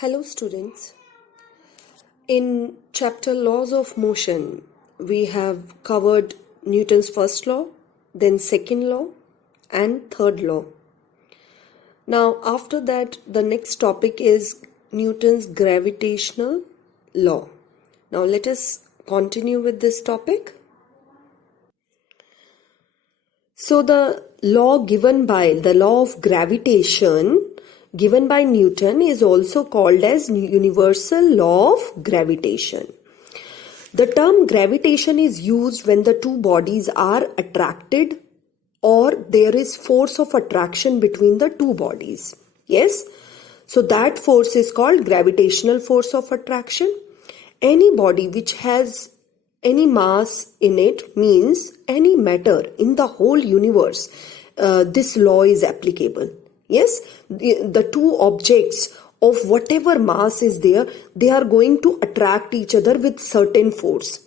Hello students. In chapter Laws of Motion, we have covered Newton's first law, then second law and third law. Now after that the next topic is Newton's gravitational law. Now let us continue with this topic. So the law of gravitation given by Newton is also called as universal law of gravitation. The term gravitation is used when the two bodies are attracted or there is force of attraction between the two bodies. Yes? So that force is called gravitational force of attraction. Any body which has any mass in it means any matter in the whole universe. This law is applicable. Yes, the two objects of whatever mass is there, they are going to attract each other with certain force.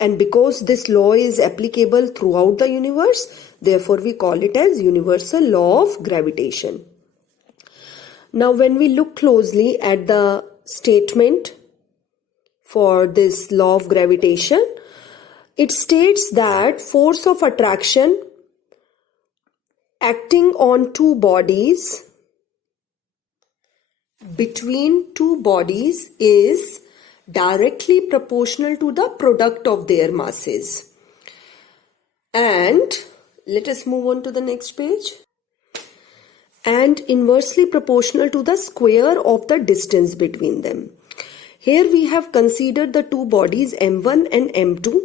And because this law is applicable throughout the universe, therefore we call it as universal law of gravitation. Now when we look closely at the statement for this law of gravitation, it states that force of attraction acting on two bodies between two bodies is directly proportional to the product of their masses. And let us move on to the next page. And inversely proportional to the square of the distance between them. Here we have considered the two bodies M1 and M2.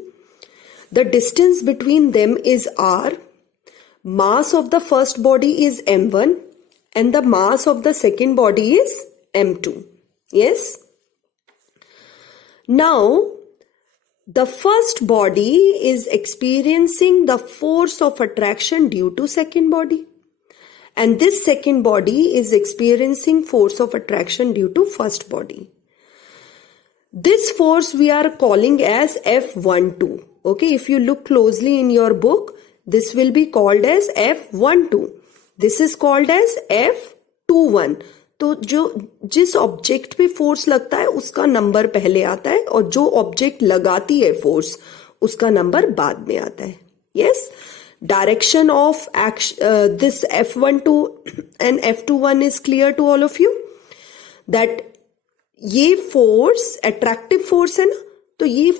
The distance between them is R. Mass of the first body is M1 and the mass of the second body is M2. Yes? Now, the first body is experiencing the force of attraction due to second body. And this second body is experiencing force of attraction due to first body. This force we are calling as F12. Okay, if you look closely in your book, this will be called as F12. This is called as F21. तो जिस object पे force लगता है उसका number पहले आता है और जो ऑब्जेक्ट लगाती है फोर्स उसका नंबर बाद में आता है. Yes? Direction of this F12 and F21 is clear to all of you. That ये फोर्स अट्रैक्टिव फोर्स है ना, तो ये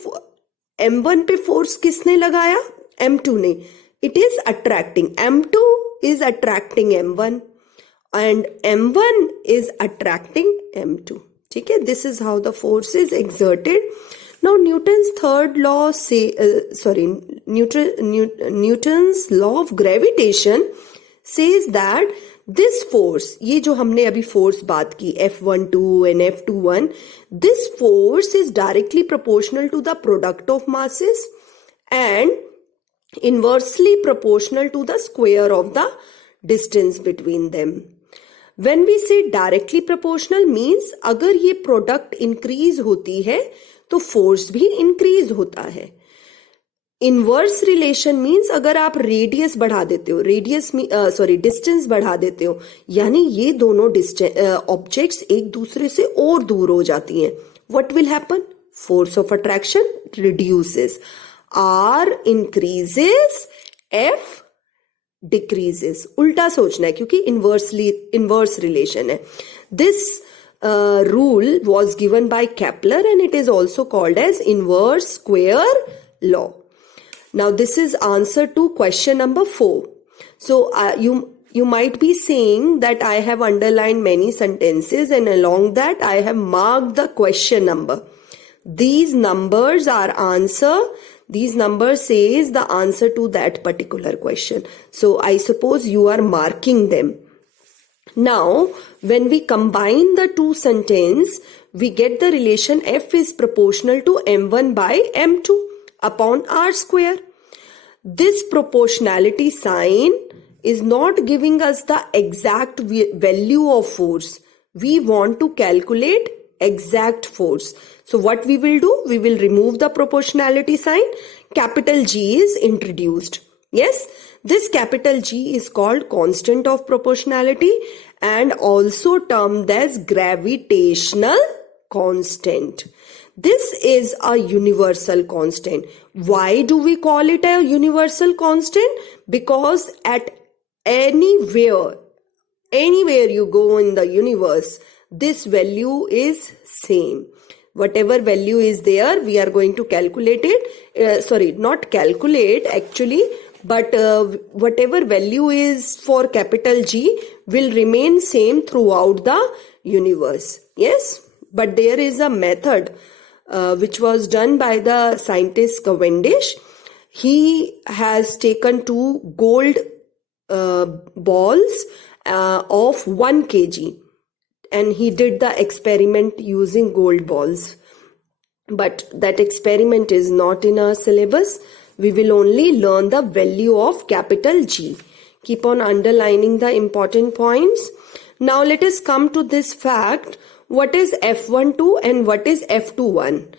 M1 पे फोर्स किसने लगाया? M2 ने. It is attracting. M2 is attracting M1 and M1 is attracting M2. ठीक है? This is how the force is exerted. Now Newton's third law Newton's law of gravitation says that this force, ये जो हमने अभी force बात की F12 and F21, this force is directly proportional to the product of masses and inversely proportional to the square of the distance between them. When we say directly proportional means अगर ये product increase होती है तो force भी increase होता है. Inverse relation means अगर आप radius बढ़ा देते हो, distance बढ़ा देते हो, यानी ये दोनों objects एक दूसरे से और दूर हो जाती हैं. What will happen? Force of attraction reduces. R increases, F decreases. उल्टा सोचना है क्योंकि inverse relation है. This rule was given by Kepler and it is also called as inverse square law. Now this is answer to question number 4. So you might be saying that I have underlined many sentences and along that I have marked the question number. These numbers are answer. These numbers says the answer to that particular question. So I suppose you are marking them. Now, when we combine the two sentences, we get the relation F is proportional to M1 by M2 upon R square. This proportionality sign is not giving us the exact value of force. We want to calculate exact force. So what we will do? We will remove the proportionality sign. Capital G is introduced. Yes, this capital G is called constant of proportionality and also termed as gravitational constant. This is a universal constant. Why do we call it a universal constant? Because at anywhere you go in the universe, this value is same. Whatever value is there, we are going to calculate it. Not calculate actually, but whatever value is for capital G will remain same throughout the universe. Yes, but there is a method which was done by the scientist Cavendish. He has taken 2 gold balls of 1 kg, and he did the experiment using gold balls. But that experiment is not in our syllabus. We will only learn the value of capital G. Keep on underlining the important points. Now let us come to this fact. What is F12 and what is F21?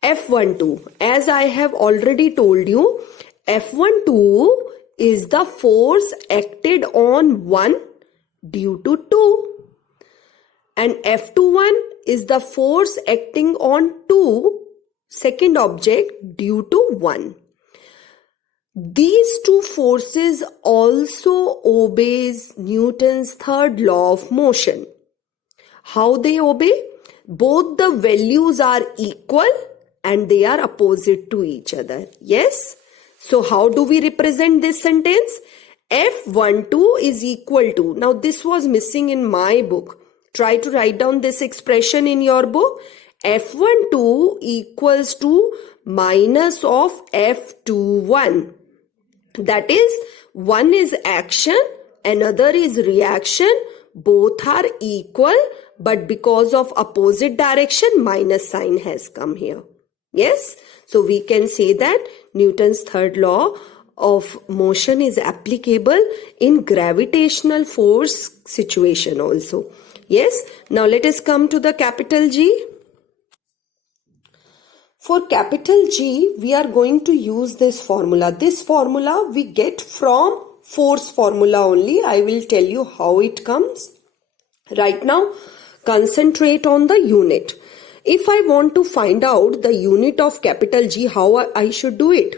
F12, as I have already told you, F12 is the force acted on 1 due to 2. And F21 is the force acting on 2, second object, due to 1. These 2 forces also obeys Newton's third law of motion. How they obey? Both the values are equal and they are opposite to each other. Yes? So how do we represent this sentence? F12 is equal to, now this was missing in my book. Try to write down this expression in your book. F12 equals to minus of F21. That is, one is action, another is reaction. Both are equal, but because of opposite direction, minus sign has come here. Yes? So we can say that Newton's third law of motion is applicable in gravitational force situation also. Yes? Now let us come to the capital G. For capital G, we are going to use this formula. This formula we get from force formula only. I will tell you how it comes. Right now, concentrate on the unit. If I want to find out the unit of capital G, how I should do it?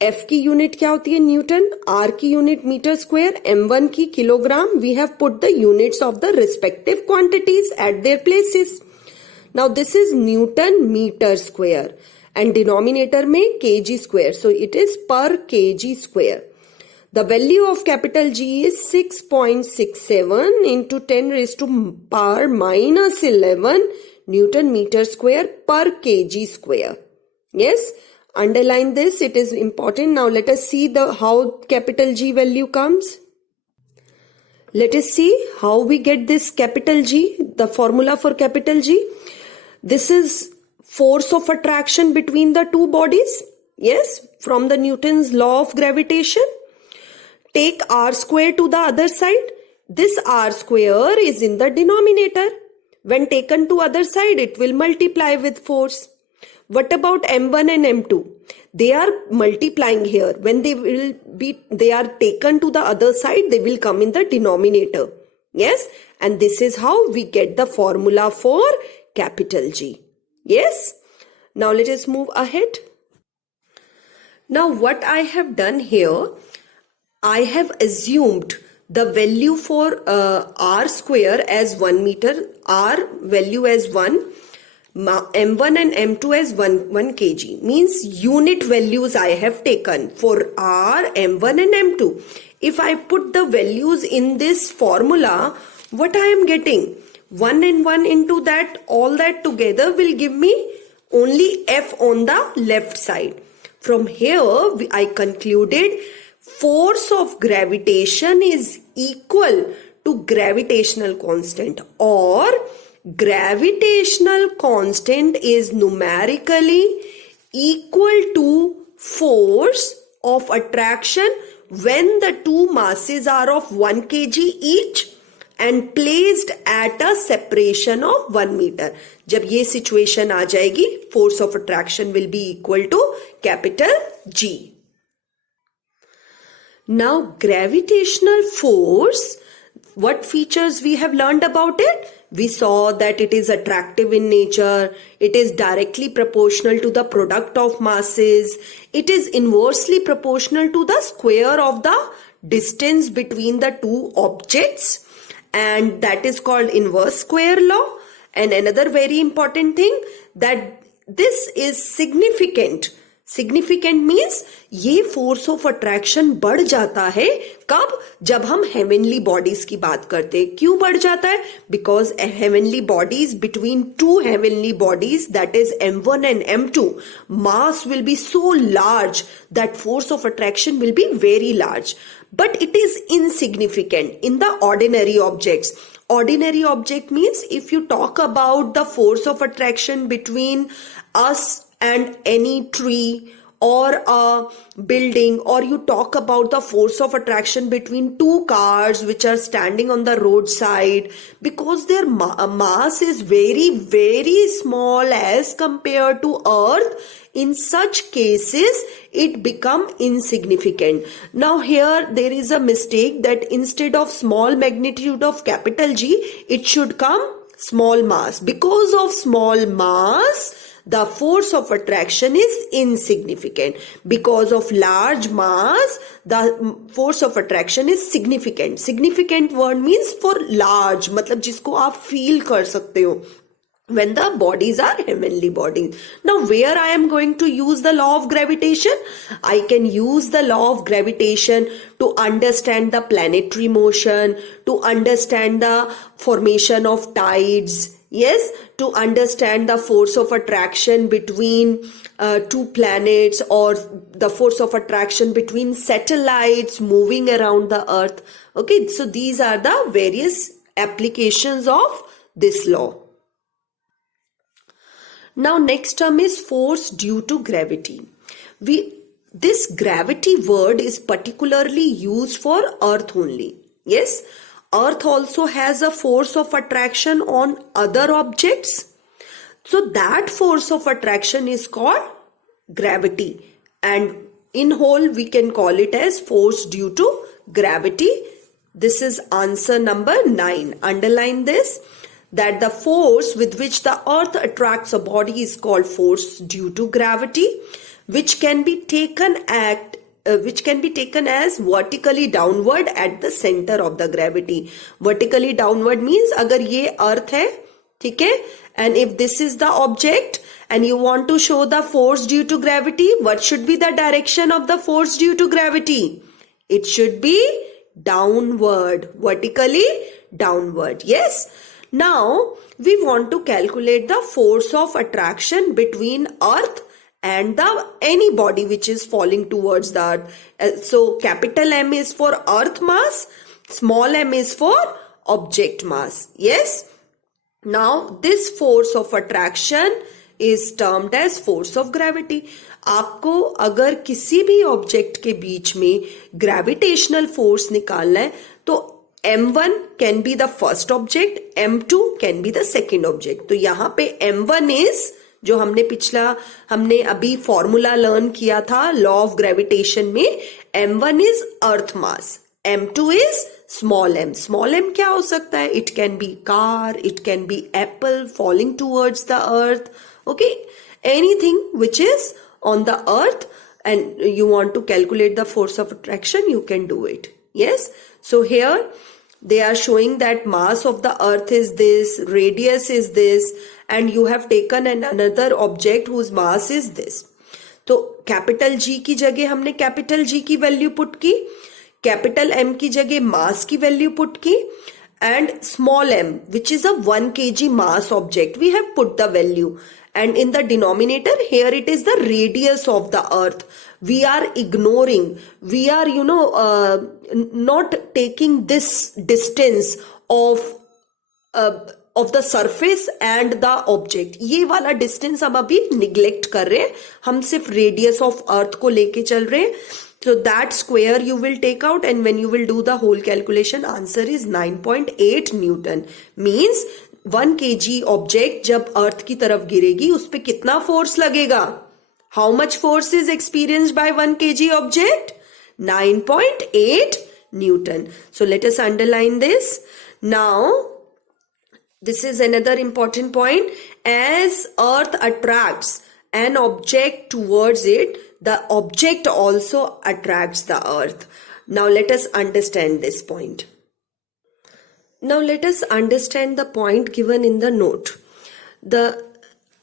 F की unit क्या होती है? Newton. R की unit metre square. M1 की kilogram. We have put the units of the respective quantities at their places. Now this is Newton meter square and denominator में kg square. So it is per kg square. The value of capital G is 6.67 into 10 raised to power minus 11 Newton meter square per kg square. Yes, underline this. It is important. Now let us see how capital G value comes. Let us see how we get this capital G, the formula for capital G. This is force of attraction between the 2 bodies. Yes, from the Newton's law of gravitation. Take r square to the other side. This r square is in the denominator. When taken to other side, it will multiply with force. What about M1 and M2? They are multiplying here. When they are taken to the other side, they will come in the denominator. Yes, and this is how we get the formula for capital G. Yes, now let us move ahead. Now what I have done here, I have assumed the value for r square as 1 meter, r value as 1, M1 and M2 as 1 kg. Means unit values I have taken for r, M1 and M2. If I put the values in this formula, what I am getting? 1 and 1 into that, all that together will give me only F on the left side. From here, I concluded force of gravitation is equal to gravitational constant, or gravitational constant is numerically equal to force of attraction when the 2 masses are of 1 kg each and placed at a separation of 1 meter. जब ये situation आ जाएगी, force of attraction will be equal to capital G. Now gravitational force, what features we have learned about it? We saw that it is attractive in nature, it is directly proportional to the product of masses, it is inversely proportional to the square of the distance between the two objects, and that is called inverse square law. And another very important thing, that this is significant. Significant means ये force of attraction बढ़ जाता है कब? जब हम heavenly bodies की बात करते हैं. क्यों बढ़ जाता है? Because heavenly bodies, between two heavenly bodies, that is M1 and M2, mass will be so large that force of attraction will be very large. But it is insignificant in the ordinary objects. Ordinary object means if you talk about the force of attraction between us and any tree or a building, or you talk about the force of attraction between two cars which are standing on the roadside, because their mass is very, very small as compared to earth, in such cases it become insignificant. Now here there is a mistake, that instead of small magnitude of capital G, it should come small mass. Because of small mass, the force of attraction is insignificant. Because of large mass, the force of attraction is significant. Significant word means for large, मतलब जिसको आप feel कर सकते हो when the bodies are heavenly bodies. Now where I am going to use the law of gravitation? I can use the law of gravitation to understand the planetary motion, to understand the formation of tides, yes, to understand the force of attraction between two planets, or the force of attraction between satellites moving around the earth. Okay, so these are the various applications of this law. Now next term is force due to gravity. This gravity word is particularly used for earth only. Yes, earth also has a force of attraction on other objects. So that force of attraction is called gravity, and in whole we can call it as force due to gravity. This is answer number 9. Underline this, that the force with which the earth attracts a body is called force due to gravity, which can be taken as vertically downward at the center of the gravity. Vertically downward means अगर ये earth है, ठीक है, and if this is the object and you want to show the force due to gravity, what should be the direction of the force due to gravity? It should be downward, vertically downward. Yes. Now we want to calculate the force of attraction between earth and any body which is falling towards the earth. So capital M is for earth mass, small m is for object mass. Yes. Now this force of attraction is termed as force of gravity. आपको अगर किसी भी object के बीच में gravitational force निकालना है तो M1 can be the first object, M2 can be the second object. तो यहाँ पे M1 इज, जो हमने अभी फॉर्मूला लर्न किया था लॉ ऑफ ग्रेविटेशन में, M1 is earth mass, M2 is small m. Small m क्या हो सकता है? It can be car, it can be Apple falling towards the earth. Okay, anything which is on the earth and you want to calculate the force of attraction, you can do it. Yes. So here they are showing that mass of the earth is this, radius is this, and you have taken another object whose mass is this. तो capital G की जगह हमने capital G की value put की, capital M की जगह मास की value put की, and small m, which is a 1 kg mass object, we have put the value. And in the denominator, here it is the radius of the earth. We are ignoring, we are, not taking this distance of the surface and the object. ये वाला distance हम अभी neglect कर रहे हैं, हम सिर्फ radius of earth को लेके चल रहे हैं. So that square you will take out, and when you will do the whole calculation, answer is 9.8 Newton. Means 1 kg object जब अर्थ की तरफ गिरेगी उस पे कितना फोर्स लगेगा? How much force is experienced bye 1 kg object? 9.8 Newton. So let us underline this. Now, this is another important point. As Earth attracts an object towards it, the object also attracts the Earth. Now let us understand this point. Now let us understand the point given in the note. The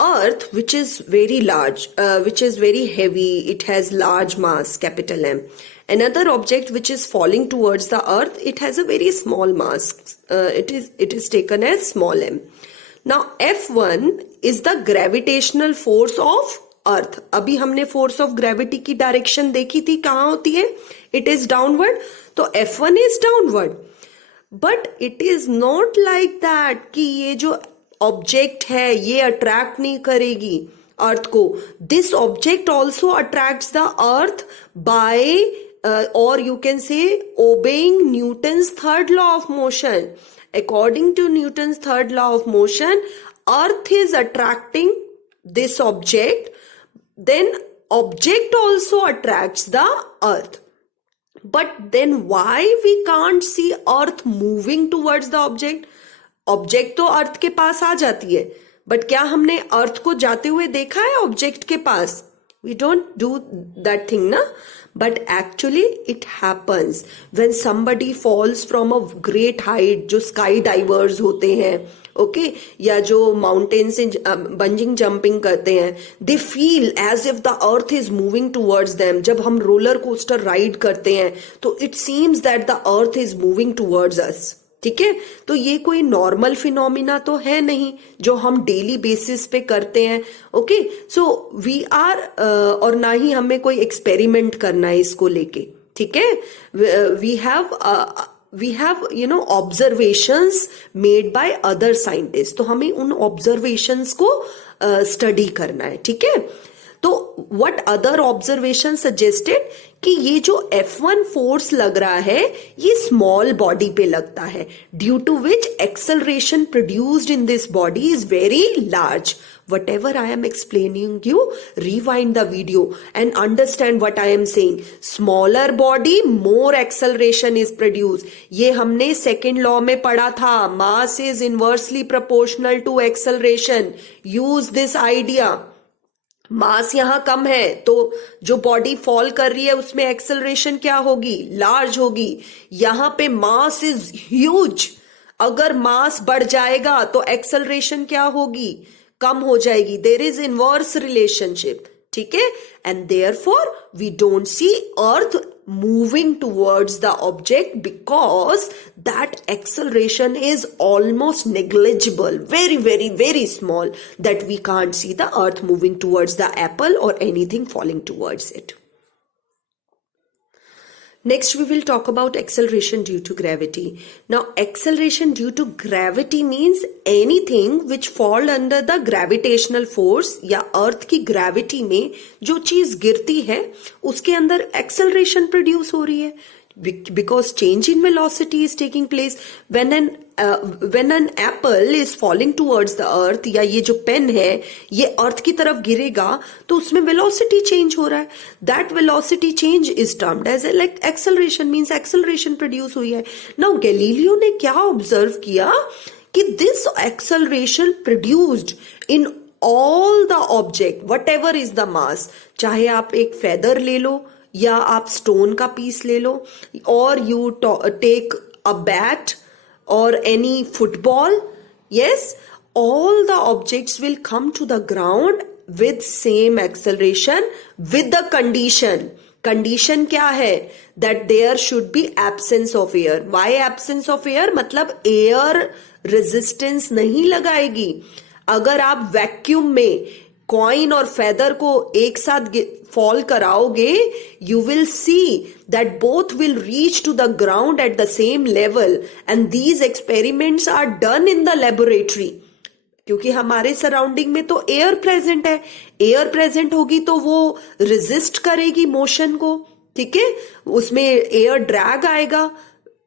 Earth, which is very large, which is very heavy, it has large mass, capital M. Another object which is falling towards the Earth, it has a very small mass. It is taken as small m. Now F1 is the gravitational force of Earth. अभी हमने force of gravity की direction देखी थी, कहाँ होती है? It is downward. तो F1 is downward. But it is not like that कि ये जो ऑब्जेक्ट है ये अट्रैक्ट नहीं करेगी अर्थ को. This object also attracts the earth by और you can say obeying Newton's third law of motion. According to Newton's third law of motion, earth is attracting this object, then object also attracts the earth. But then why we can't see earth moving towards the object? Object तो अर्थ के पास आ जाती है, but क्या हमने अर्थ को जाते हुए देखा है ऑब्जेक्ट के पास? We don't do that thing ना. But actually it happens when somebody falls from a great height, जो स्काई डाइवर्स होते हैं, ओके, या जो माउंटेन से बंजिंग जंपिंग करते हैं, they feel as if the earth is moving towards them. जब हम रोलर कोस्टर राइड करते हैं तो it seems that the earth is moving towards us. ठीक है, तो ये कोई नॉर्मल फिनोमिना तो है नहीं जो हम डेली बेसिस पे करते हैं. ओके, सो वी आर और ना ही हमें कोई एक्सपेरिमेंट करना है इसको लेके. ठीक है, we have observations made by other scientists. तो हमें उन observations को स्टडी करना है. ठीक है, तो what other observation suggested कि ये जो F1 फोर्स लग रहा है ये स्मॉल बॉडी पे लगता है, due to which acceleration produced in this body is very large. Whatever I am explaining you, rewind the video and understand what I am saying. Smaller body, more acceleration is produced. ये हमने second law में पढ़ा था. Mass is inversely proportional to acceleration. Use this idea. मास यहां कम है तो जो body fall कर रही है उसमें एक्सेलरेशन क्या होगी? लार्ज होगी. यहां पे मास इज ह्यूज. अगर मास बढ़ जाएगा तो एक्सेलरेशन क्या होगी? कम हो जाएगी. There is inverse relationship. ठीक है, and therefore we don't see earth moving towards the object because that acceleration is almost negligible, very very very small, that we can't see the earth moving towards the apple or anything falling towards it. Next we will talk about acceleration due to gravity. Now acceleration due to gravity means anything which fall under the gravitational force या अर्थ की gravity में जो चीज गिरती है उसके अंदर acceleration produce हो रही है. Because change in velocity is taking place when an apple is falling towards the earth, या ये जो पेन है ये अर्थ की तरफ गिरेगा तो उसमें velocity change हो रहा है. That velocity change is termed as like acceleration, means acceleration produce हुई है. Now गैलीलियो ने क्या ऑब्जर्व किया कि this acceleration produced in all the object, whatever is the mass, चाहे आप एक फेदर ले लो या आप स्टोन का पीस ले लो, और यू टेक अ बैट और any football, yes, all the objects will come to the ground with same acceleration with the condition. Condition क्या है? That there should be absence of air. Why absence of air? मतलब air resistance नहीं लगाएगी. अगर आप vacuum में coin और feather को एक साथ फॉल कराओगे, you will see that both will reach to the ground at the same level, and these experiments are done in the laboratory. क्योंकि हमारे सराउंडिंग में तो एयर प्रेजेंट है. एयर प्रेजेंट होगी तो वो रेजिस्ट करेगी मोशन को. ठीक है, उसमें एयर ड्रैग आएगा,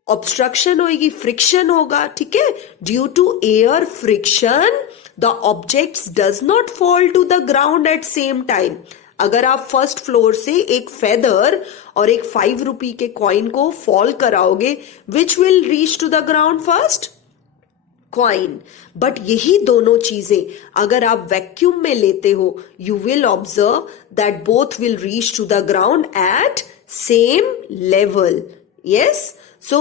ऑब्स्ट्रक्शन होगी, फ्रिक्शन होगा. ठीक है, due to air friction the objects does not fall to the ground at same time. अगर आप फर्स्ट फ्लोर से एक फेदर और एक 5 रुपी के कॉइन को फॉल कराओगे, which will reach to the ground first? Coin. But यही दोनों चीजें अगर आप वैक्यूम में लेते हो, you will observe that both will reach to the ground at same level. Yes? So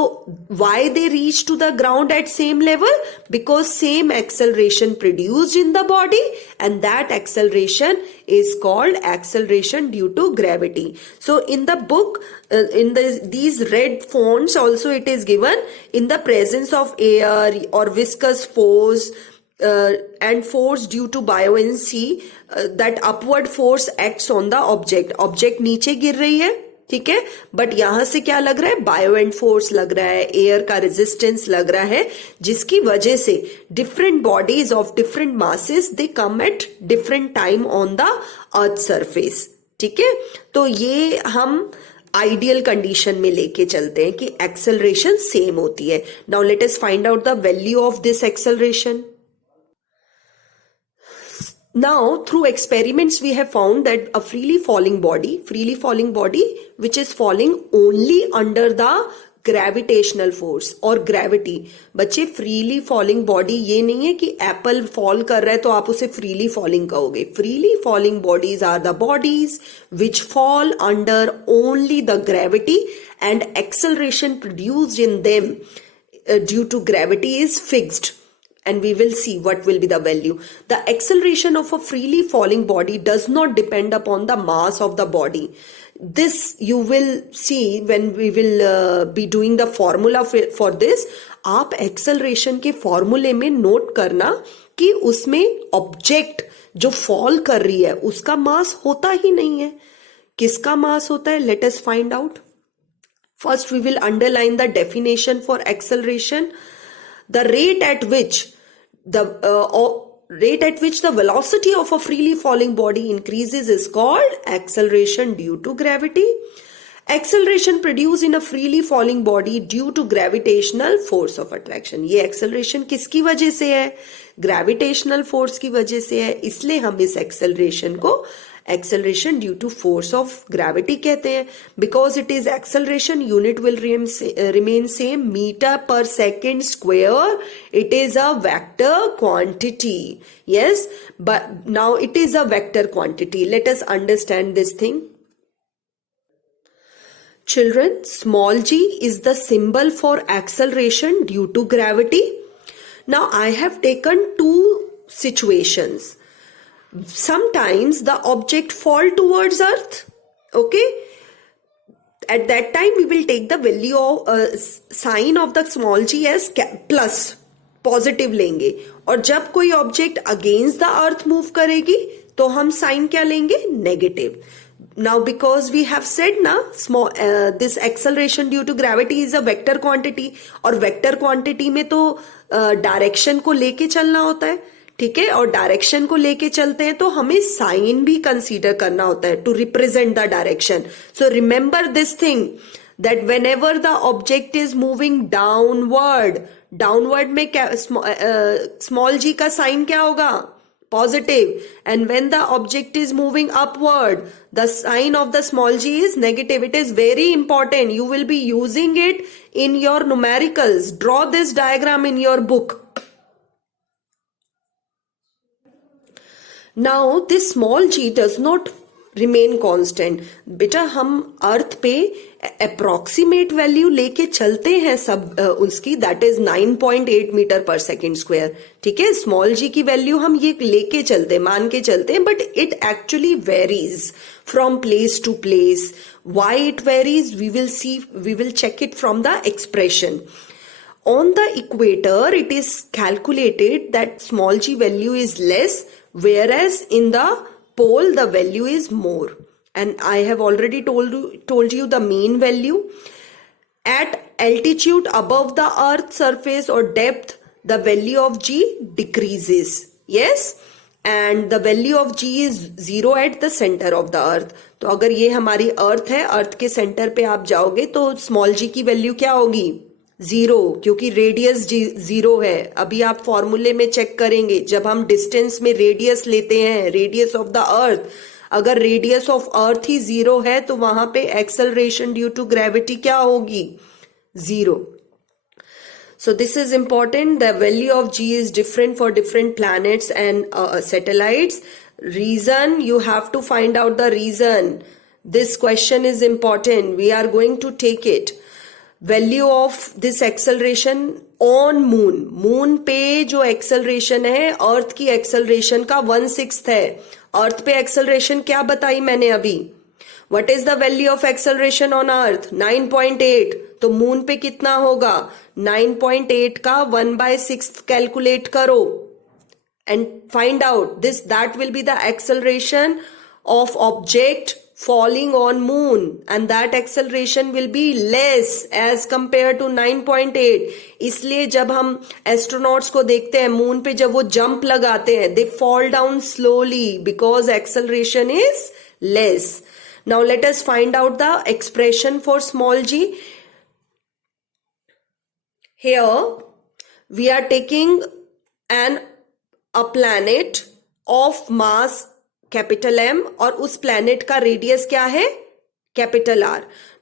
why they reach to the ground at same level? Because same acceleration produced in the body, and that acceleration is called acceleration due to gravity. So in the book, these red fonts also it is given, in the presence of air or viscous force and force due to buoyancy, that upward force acts on the object. Object नीचे गिर रही है, ठीक है, but यहां से क्या लग रहा है? बायोएंट फोर्स लग रहा है, एयर का रेजिस्टेंस लग रहा है, जिसकी वजह से different bodies of different masses they come at different time on the earth surface. ठीक है, तो ये हम आइडियल कंडीशन में लेके चलते हैं कि एक्सेलरेशन सेम होती है. Now let us find out the value of this acceleration. Now, through experiments, we have found that a freely falling body which is falling only under the gravitational force or gravity. बच्चे, freely falling body ये नहीं है कि Apple fall कर रहा है तो आप उसे freely falling कहोगे. Freely falling bodies are the bodies which fall under only the gravity, and acceleration produced in them due to gravity is fixed. And we will see what will be the value. The acceleration of a freely falling body does not depend upon the mass of the body. This you will see when we will be doing the formula for this. आप acceleration के formula में note करना कि उसमें object जो fall कर रही है उसका mass होता ही नहीं है. किसका mass होता है? Let us find out. First we will underline the definition for acceleration. The rate at which the velocity of a freely falling body increases is called acceleration due to gravity. Acceleration produced in a freely falling body due to gravitational force of attraction. ये acceleration किसकी वजह से है? Gravitational force की वजह से है, इसलिए हम इस acceleration को acceleration due to force of gravity कहते हैं. Because it is acceleration, unit will remain same, meter per second square. It is a vector quantity. Yes, but now it is a vector quantity. Let us understand this thing. Children, small g is the symbol for acceleration due to gravity. Now I have taken two situations. Sometimes the object fall towards earth. Okay, at that time we will take the value of sign of the small g as plus, positive लेंगे. और जब कोई object against the earth move करेगी तो हम sign क्या लेंगे? Negative. Now because we have said ना this acceleration due to gravity is a vector quantity, और vector quantity में तो direction को लेके चलना होता है, ठीक है, और डायरेक्शन को लेके चलते हैं तो हमें साइन भी कंसीडर करना होता है to represent the direction. So remember this thing that whenever the object is moving downward में क्या स्मॉल जी का साइन क्या होगा? Positive. And when the object is moving upward the sign of the small g is negative. It is very important. You will be using it in your numericals. Draw this diagram in your book. Now this small g does not remain constant. बेटा हम अर्थ पे approximate value लेके चलते हैं सब उसकी, that is 9.8 metre पर second square. ठीक है, स्मॉल जी की वैल्यू हम ये लेके चलते हैं, मान के चलते हैं, but it actually varies from place to place. Why it varies? We will check it from the expression. On the equator, it is calculated that small g value is less, whereas in the pole, the value is more. And I have already told you the mean value. At altitude above the earth surface or depth, the value of g decreases. Yes? And the value of g is 0 at the center of the earth. तो अगर ये हमारी अर्थ है, अर्थ के centre पे आप जाओगे तो स्मॉल जी की वैल्यू क्या होगी? 0, क्योंकि रेडियस 0 है. अभी आप फॉर्मूले में चेक करेंगे, जब हम डिस्टेंस में रेडियस लेते हैं, रेडियस ऑफ द अर्थ, अगर रेडियस ऑफ अर्थ ही 0 है तो वहां पे एक्सेलरेशन ड्यू टू ग्रेविटी क्या होगी? 0. So this is important. The value of g is different for different planets and satellites. Reason, you have to find out the reason. This question is important. We are going to take it. Value of this acceleration on moon. Moon पे जो acceleration है earth की acceleration का 1/6 है. अर्थ पे acceleration क्या बताई मैंने अभी? What is the value of acceleration on earth? 9.8. तो मून पे कितना होगा? 9.8 का 1/6 कैलकुलेट करो and find out this. That will be the acceleration of object falling on moon, and that acceleration will be less as compared to 9.8. इसलिए जब हम astronauts को देखते हैं मून पे, जब वो जंप लगाते हैं, they fall down slowly because acceleration is less. Now let us find out the expression for small g. Here we are taking a planet of mass capital M और उस planet का radius क्या है? capital R.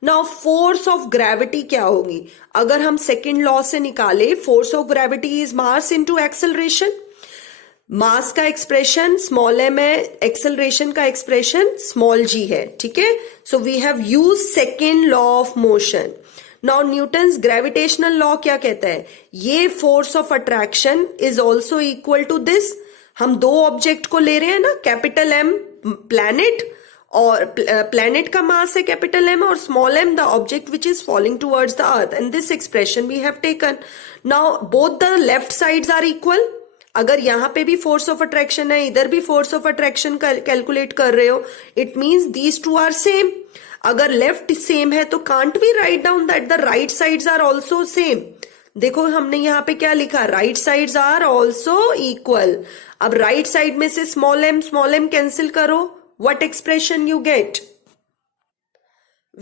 Now force of gravity क्या होगी? अगर हम second law से निकाले, force of gravity is mass into acceleration. Mass का एक्सप्रेशन स्मॉल एम है, एक्सेलरेशन का एक्सप्रेशन स्मॉल जी है. ठीक है, so we have use second law of motion. Now Newton's gravitational law क्या कहता है? ये force of attraction is also equal to this. हम दो ऑब्जेक्ट को ले रहे हैं ना, कैपिटल एम प्लैनेट, और प्लैनेट का मास है कैपिटल एम, और small m the object which is falling towards the earth, and this expression we have taken. Now both the left sides are equal. अगर यहां पे भी फोर्स ऑफ अट्रैक्शन है, इधर भी फोर्स ऑफ अट्रैक्शन कैलकुलेट कर रहे हो, it means these two are same. अगर लेफ्ट सेम है तो can't we write down that the right sides are also same. देखो हमने यहाँ पे क्या लिखा? Right sides are also equal. अब राइट साइड में से स्मॉल एम कैंसिल करो. What expression you get?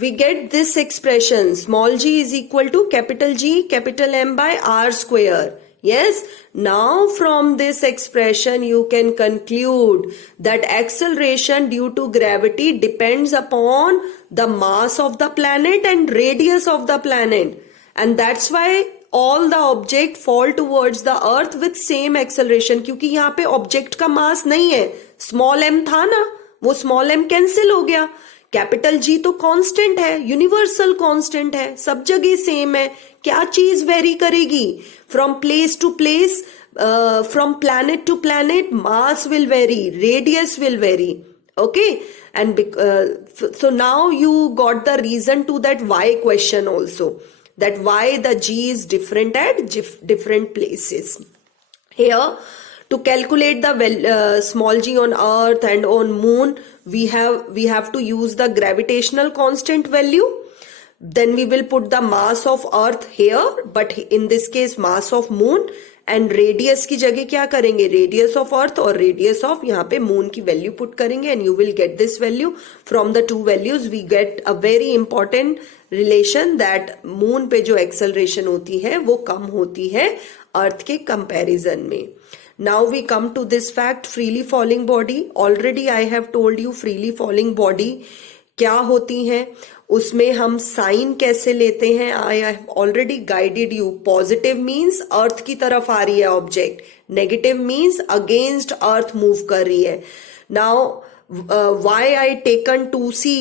We get this expression, small g is equal to capital G capital M by R square. Yes, now from this expression you can conclude that acceleration due to gravity depends upon the mass of the planet and radius of the planet, and that's why all the object fall towards the earth with same acceleration. क्योंकि यहाँ पे object का mass नहीं है, small m था ना, वो small m cancel हो गया. कैपिटल जी तो कांस्टेंट है, यूनिवर्सल कांस्टेंट है, सब जगह सेम है. क्या चीज वेरी करेगी? From place to place, from planet to planet, mass will vary, radius will vary. Okay, and so now you got the reason to that why question also, that why the g is different at different places. Here, to calculate the small g on earth and on moon, we have to use the gravitational constant value. Then we will put the mass of earth here, but in this case mass of moon, and radius की जगह क्या करेंगे? radius of earth और radius of यहाँ पे moon की value put करेंगे, and you will get this value. From the two values we get a very important relation that moon पे जो acceleration होती है वो कम होती है earth के comparison में. Now we come to this fact, freely falling body. Already I have told you freely falling body क्या होती हैं, उसमें हम साइन कैसे लेते हैं. I have already guided you. Positive means अर्थ की तरफ आ रही है ऑब्जेक्ट, नेगेटिव means against अर्थ मूव कर रही है. Now why I taken 2C,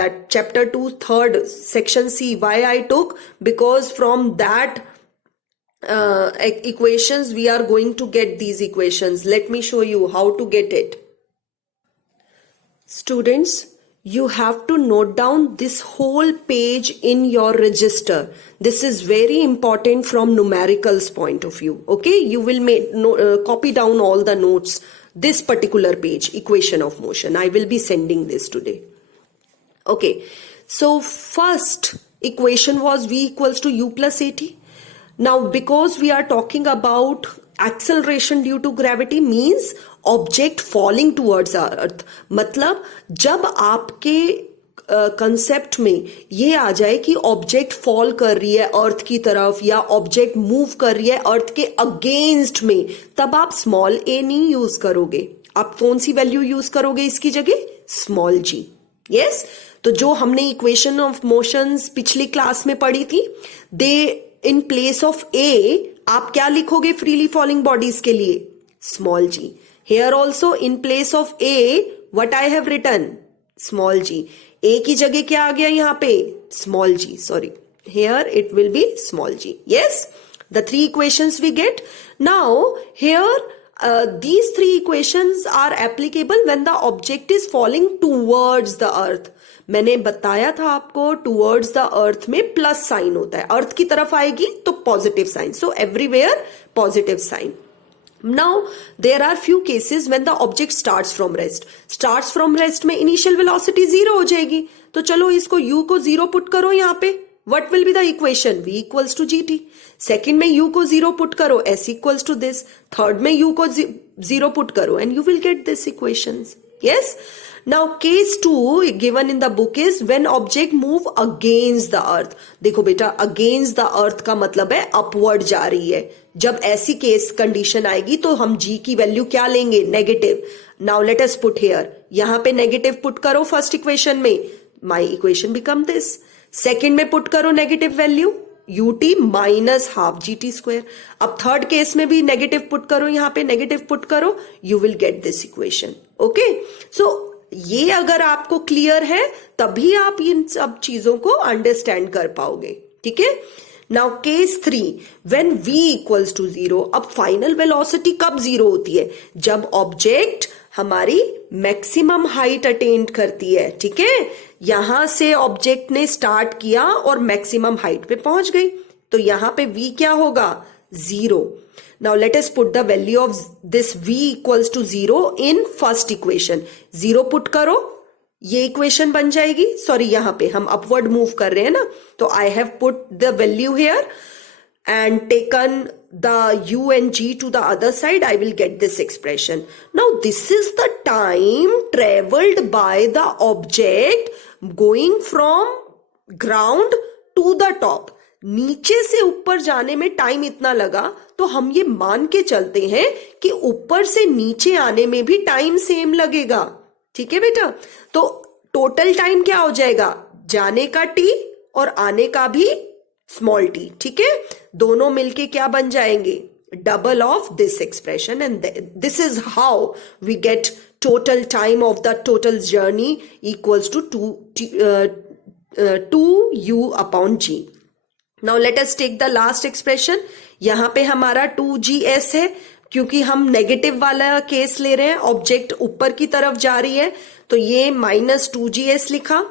that chapter 2 third section C, why I took? Because from that equations we are going to get these equations. Let me show you how to get it. Students, you have to note down this whole page in your register. This is very important from numericals point of view. Okay, you will copy down all the notes. This particular page, equation of motion, I will be sending this today. Okay, so first equation was v equals to u plus at. Now because we are talking about acceleration due to gravity, means object falling towards earth, मतलब जब आपके concept में ये आ जाए कि object fall कर रही है अर्थ की तरफ या ऑब्जेक्ट मूव कर रही है अर्थ के अगेंस्ट में, तब आप स्मॉल ए नहीं यूज करोगे, आप कौन सी वैल्यू यूज करोगे इसकी जगह? स्मॉल जी। यस, तो जो हमने इक्वेशन ऑफ मोशंस पिछली क्लास में पढ़ी थी, दे इन प्लेस ऑफ ए आप क्या लिखोगे फ्रीली फॉलिंग बॉडीज के लिए? Small g. Here also in place of a what I have written? Small g. A की जगह क्या आ गया यहाँ पे? Small g, sorry, here it will be small g. Yes, the three equations we get. Now here these three equations are applicable when the object is falling towards the earth. मैंने बताया था आपको towards the earth में plus sign होता है, earth की तरफ आएगी तो positive sign, so everywhere positive sign. Now there are few cases when the object starts from rest. Starts from rest में initial velocity 0 हो जाएगी, तो चलो इसको u को 0 पुट करो यहाँ पे. What will be the equation? V equals to gt. Second में u को 0 पुट करो, s equals to this. Third में u को 0 पुट करो and you will get this equations. Yes? Now case 2 given in the book is when object move against the earth. देखो बेटा, against the earth का मतलब है upward जा रही है. जब ऐसी केस कंडीशन आएगी तो हम g की वैल्यू क्या लेंगे? Negative. Now let us put here. यहाँ पे नेगेटिव पुट करो फर्स्ट इक्वेशन में. My equation become this. Second में पुट करो negative value ut minus half gt square. अब थर्ड केस में भी नेगेटिव पुट करो, यहाँ पे नेगेटिव पुट करो, you will get this equation. Okay, so ये अगर आपको क्लियर है तभी आप इन सब चीजों को अंडरस्टैंड कर पाओगे. ठीक है. Now case 3 when v equals to 0. अब फाइनल वेलोसिटी कब 0 होती है? जब ऑब्जेक्ट हमारी मैक्सिमम हाइट अटेंड करती है. ठीक है, यहां से ऑब्जेक्ट ने स्टार्ट किया और मैक्सिमम हाइट पे पहुंच गई, तो यहां पे v क्या होगा? 0. Now let us put the value of this v equals to 0 in first equation. 0 put करो, ये इक्वेशन बन जाएगी. सॉरी, यहां पे हम अपवर्ड मूव कर रहे हैं ना, तो I have put the value here and taken the u and g to the other side, I will get this expression. Now this is the time traveled by the object going from ground to the top. नीचे से ऊपर जाने में time इतना लगा, तो हम ये मान के चलते हैं कि ऊपर से नीचे आने में भी टाइम सेम लगेगा. ठीक है बेटा, तो टोटल टाइम क्या हो जाएगा? जाने का t और आने का भी स्मॉल t. ठीक है, दोनों मिलके क्या बन जाएंगे? Double of this expression. And this is how we get total time of the total journey equals to 2u upon g. Now let us take the last expression. यहां पे हमारा 2gs है क्योंकि हम नेगेटिव वाला केस ले रहे हैं, ऑब्जेक्ट ऊपर की तरफ जा रही है, तो ये माइनस 2gs लिखा.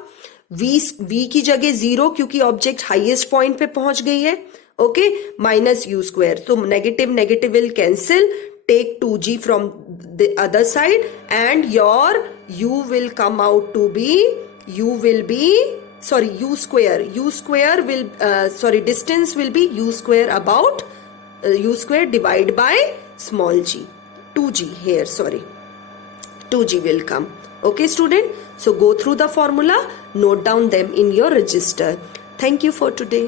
v की जगह 0 क्योंकि ऑब्जेक्ट हाईएस्ट पॉइंट पे पहुंच गई है. ओके, माइनस u स्क्वायर, तो negative negative will cancel. Take 2g from the other side and your u will come out to be, u will be, sorry, u square will sorry, distance will be u square about u square divide by small g. 2g here, sorry, 2g will come. Okay student, so go through the formula, note down them in your register. Thank you for today.